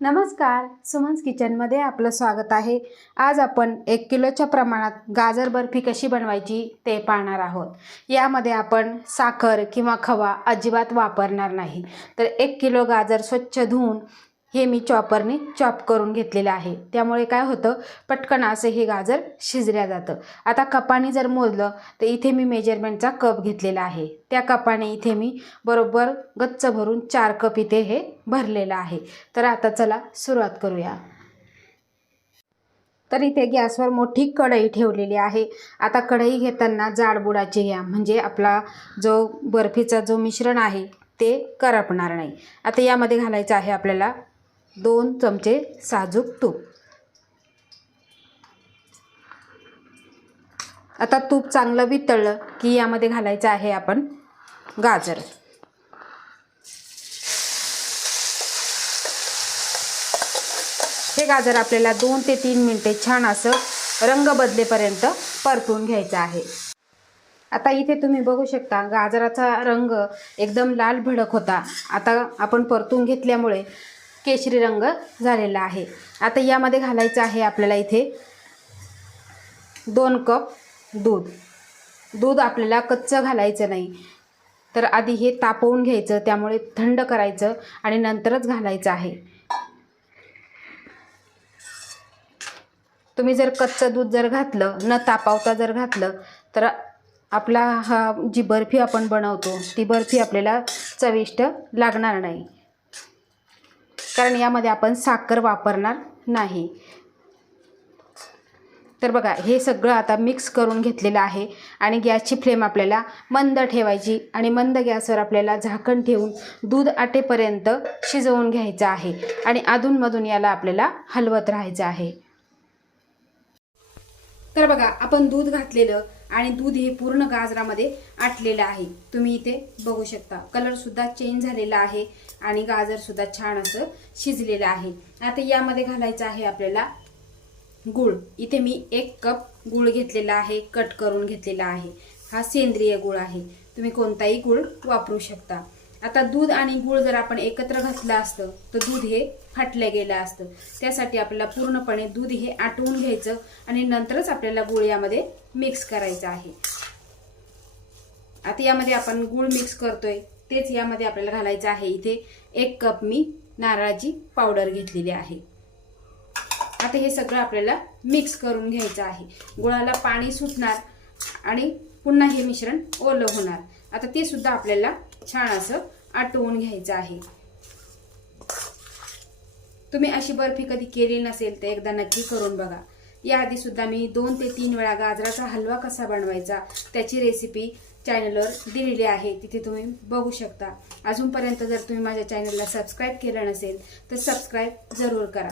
नमस्कार सुमन्स किचनमध्ये आपलं स्वागत आहे. आज आपण एक किलोच्या प्रमाणात गाजर बर्फी कशी बनवायची ते पाहणार आहोत. यामध्ये आपण साखर किंवा खवा अजिबात वापरणार नाही. तर एक किलो गाजर स्वच्छ धुवून हे मी चॉपरने चॉप करून घेतलेलं आहे. त्यामुळे काय होतं पटकन असं हे गाजर शिजल्या जातं. आता कपाने जर मोजलं तर इथे मी मेजरमेंटचा कप घेतलेला आहे. त्या कपाने इथे मी बरोबर गच्च भरून चार कप इथे हे भरलेलं आहे. तर आता चला सुरुवात करूया. तर इथे गॅसवर मोठी कढई ठेवलेली आहे. आता कढई घेताना जाडबुडाची घ्या. म्हणजे आपला जो बर्फीचा जो मिश्रण आहे ते करपणार नाही. आता यामध्ये घालायचं आहे आपल्याला दोन चमचे साजूक तूप. आता तूप चांगलं वितळलं की यामध्ये घालायचं आहे आपण गाजर. हे गाजर आपल्याला दोन ते तीन मिनटे छान असं रंग बदलेपर्यंत परतून घ्यायचं आहे. आता इथे तुम्ही बघू शकता गाजराचा रंग एकदम लाल भडक होता. आता आपण परतून घेतल्यामुळे केशरी रंग झालेला आहे. आता यामध्ये घालायचं आहे आपल्याला इथे दोन कप दूध. दूध आपल्याला कच्चं घालायचं नाही. तर आधी हे तापवून घ्यायचं त्यामुळे थंड करायचं आणि नंतरच घालायचं आहे. तुम्ही जर कच्चं दूध जर घातलं न तापावता जर घातलं तर आपला हा जी बर्फी आपण बनवतो ती बर्फी आपल्याला चविष्ट लागणार नाही. कारण यामध्ये आपण साखर वापरणार नाही. तर बघा हे सगळं आता मिक्स करून घेतलेलं आहे आणि गॅसची फ्लेम आपल्याला मंद ठेवायची आणि मंद गॅसवर आपल्याला झाकण ठेवून दूध आटेपर्यंत शिजवून घ्यायचं आहे आणि अधूनमधून याला आपल्याला हलवत राहायचं आहे. तर बघा आपण दूध घातलेलं आणि दूध हे पूर्ण गाजरामध्ये आटलेलं आहे. तुम्ही इथे बघू शकता. कलर सुद्धा चेंज झालेला आहे आणि गाजर सुद्धा छान असं शिजलेलं आहे. आता यामध्ये घालायचं आहे आपल्याला गुळ. इथे मी एक कप गुळ घेतलेला आहे कट करून घेतलेला आहे. हा सेंद्रिय गुळ आहे. तुम्ही कोणताही गुळ वापरू शकता. आता दूध आणि गुळ जर आपण एकत्र घातलं असतं तर दूध हे फाटलं गेलं असतं. त्यासाठी आपल्याला पूर्णपणे दूध हे आटवून घ्यायचं आणि नंतरच आपल्याला गुळ यामध्ये मिक्स करायचं आहे. आता यामध्ये आपण गुळ मिक्स करतोय. तेच यामध्ये आपल्याला घालायचं आहे. इथे एक कप मी नारळाची पावडर घेतलेली आहे. आता हे सगळं आपल्याला मिक्स करून घ्यायचं आहे. गुळाला पाणी सुटणार आणि पुन्हा हे मिश्रण ओलं होणार. आता ते सुद्धा आपल्याला छान असं आटवून घ्यायचं आहे. तुम्ही अशी बर्फी कधी केली नसेल तर एकदा नक्की करून बघा. याआधी सुद्धा मी दोन ते तीन वेळा गाजराचा हलवा कसा बनवायचा त्याची रेसिपी चॅनलवर दिलेली आहे. तिथे तुम्ही बघू शकता. अजूनपर्यंत जर तुम्ही माझ्या चॅनलला सबस्क्राईब केलं नसेल तर सबस्क्राईब जरूर करा.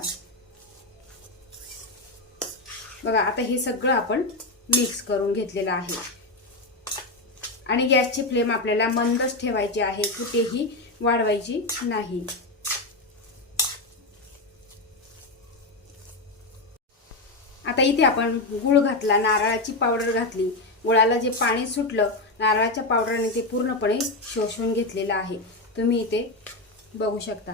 बघा आता हे सगळं आपण मिक्स करून घेतलेलं आहे. आणि गॅसची फ्लेम आपल्याला मंदच ठेवायची आहे कुठेही वाढवायची नाही. आता इथे आपण गुळ घातला नारळाची पावडर घातली. गुळाला जे पाणी सुटलं नारळाच्या पावडरने ते पूर्णपणे शोषून घेतलेलं आहे. तुम्ही इथे बघू शकता.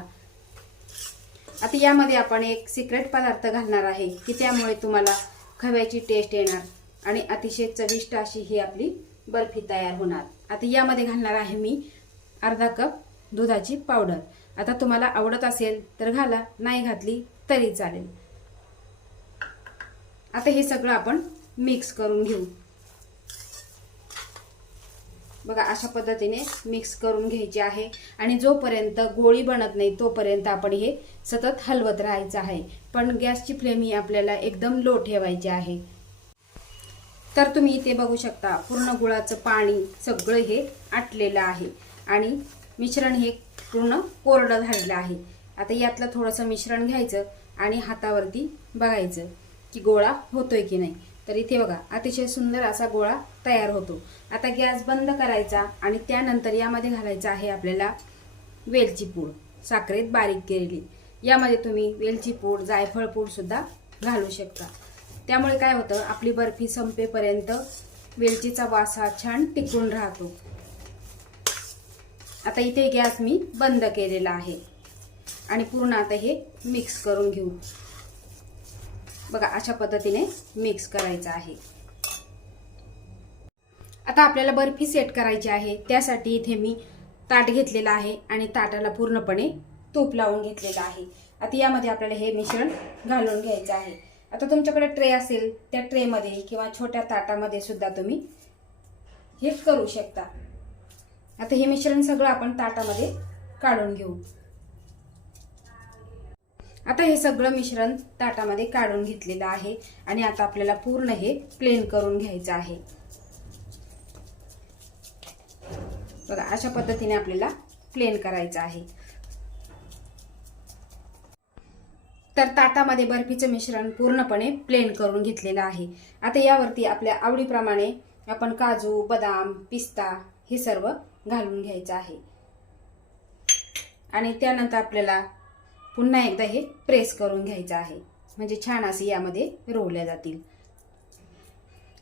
आता यामध्ये आपण एक सिक्रेट पदार्थ घालणार आहे की त्यामुळे तुम्हाला खव्याची टेस्ट येणार आणि अतिशय चविष्ट अशी ही आपली बर्फी तयार होणार. आता यामध्ये घालणार आहे मी अर्धा कप दुधाची पावडर. आता तुम्हाला आवडत असेल तर घाला नाही घातली तरी चालेल. आता हे सगळं आपण मिक्स करून घेऊ. बघा अशा पद्धतीने मिक्स करून घ्यायची आहे. आणि जोपर्यंत गोळी बनत नाही तोपर्यंत आपण हे सतत हलवत राहायचं आहे. पण गॅसची फ्लेम ही आपल्याला एकदम लो ठेवायची आहे. तर तुम्ही इथे बघू शकता पूर्ण गुळाचं पाणी सगळं हे आटलेलं आहे. आणि मिश्रण हे पूर्ण कोरडं झालेलं आहे. आता यातलं थोडंसं मिश्रण घ्यायचं आणि हातावरती बघायचं की गोळा होतोय की नाही. तर इथे बघा अतिशय सुंदर असा गोळा तयार होतो. आता गॅस बंद करायचा आणि त्यानंतर यामध्ये घालायचं आहे आपल्याला वेलची पूड साखरेत बारीक केलेली. यामध्ये तुम्ही वेलची पूड जायफळ पूड सुद्धा घालू शकता. त्यामुळे काय होतं आपली बर्फी संपेपर्यंत वेलचीचा वास हा छान टिकून राहतो. आता इथे गॅस मी बंद केलेला आहे. आणि पूर्ण आता हे मिक्स करून घेऊ. बघा अशा पद्धतीने मिक्स करायचं आहे. आता आपल्याला बर्फी सेट करायची आहे. त्यासाठी इथे मी ताट घेतलेला आहे आणि ताटाला पूर्णपणे तूप लावून घेतलेलं आहे. आता यामध्ये आपल्याला हे मिश्रण घालून घ्यायचं आहे. आता तुमच्याकडे ट्रे असेल त्या ट्रेमध्ये किंवा छोट्या ताटामध्ये सुद्धा तुम्ही हे करू शकता. आता हे मिश्रण सगळं आपण ताटामध्ये काढून घेऊ. आता हे सगळं मिश्रण ताटामध्ये काढून घेतलेलं आहे आणि आता आपल्याला पूर्ण हे प्लेन करून घ्यायचं आहे. बघा अशा पद्धतीने आपल्याला प्लेन करायचं आहे. तर ताटामध्ये बर्फीचं मिश्रण पूर्णपणे प्लेन करून घेतलेलं आहे. आता यावरती आपल्या आवडीप्रमाणे आपण काजू बदाम पिस्ता हे सर्व घालून घ्यायचं आहे. आणि त्यानंतर आपल्याला पुन्हा एकदा हे प्रेस करून घ्यायचं आहे. म्हणजे छान असे यामध्ये रोवल्या जातील.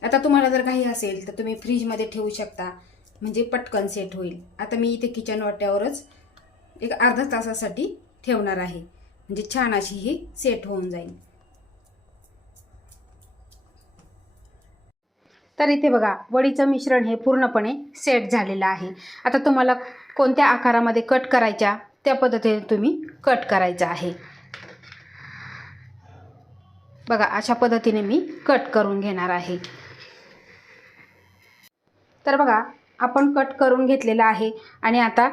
आता तुम्हाला जर काही असेल तर तुम्ही फ्रीजमध्ये ठेवू शकता. म्हणजे पटकन सेट होईल. आता मी इथे किचन वाट्यावरच एक अर्धा तासासाठी ठेवणार आहे. म्हणजे छान अशी ही सेट होऊन जाईल. तर इथे बघा वडीचं मिश्रण हे पूर्णपणे सेट झालेलं आहे. आता तुम्हाला कोणत्या आकारामध्ये कट करायच्या त्या पद्धतीने तुम्ही कट करायचं आहे. बघा अशा पद्धतीने मी कट करून घेणार आहे. तर बघा आपण कट करून घेतलेला आहे आणि आता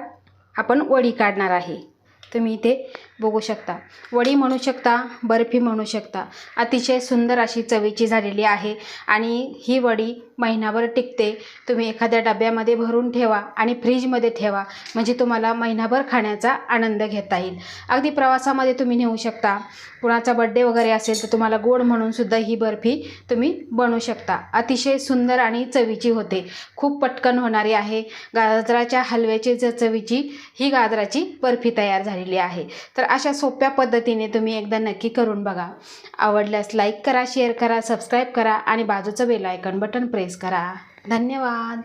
आपण वडी काढणार आहे. तुम्ही इथे बघू शकता. वडी म्हणू शकता बर्फी म्हणू शकता. अतिशय सुंदर अशी चवीची झालेली आहे आणि ही वडी महिनाभर टिकते. तुम्ही एखाद्या डब्यामध्ये भरून ठेवा आणि फ्रीजमध्ये ठेवा. म्हणजे तुम्हाला महिनाभर खाण्याचा आनंद घेता येईल. अगदी प्रवासामध्ये तुम्ही नेऊ शकता. कुणाचा बड्डे वगैरे असेल तर तुम्हाला गोड म्हणूनसुद्धा ही बर्फी तुम्ही बनवू शकता. अतिशय सुंदर आणि चवीची होते. खूप पटकन होणारी आहे. गाजराच्या हलव्याची चवीची ही गाजराची बर्फी तयार झालेली आहे. तर अशा सोप्या पद्धतीने तुम्ही एकदा नक्की करून बघा. आवडल्यास लाईक करा शेअर करा सबस्क्राईब करा आणि बाजूचं बेल आयकन बटन प्रेस करा. धन्यवाद.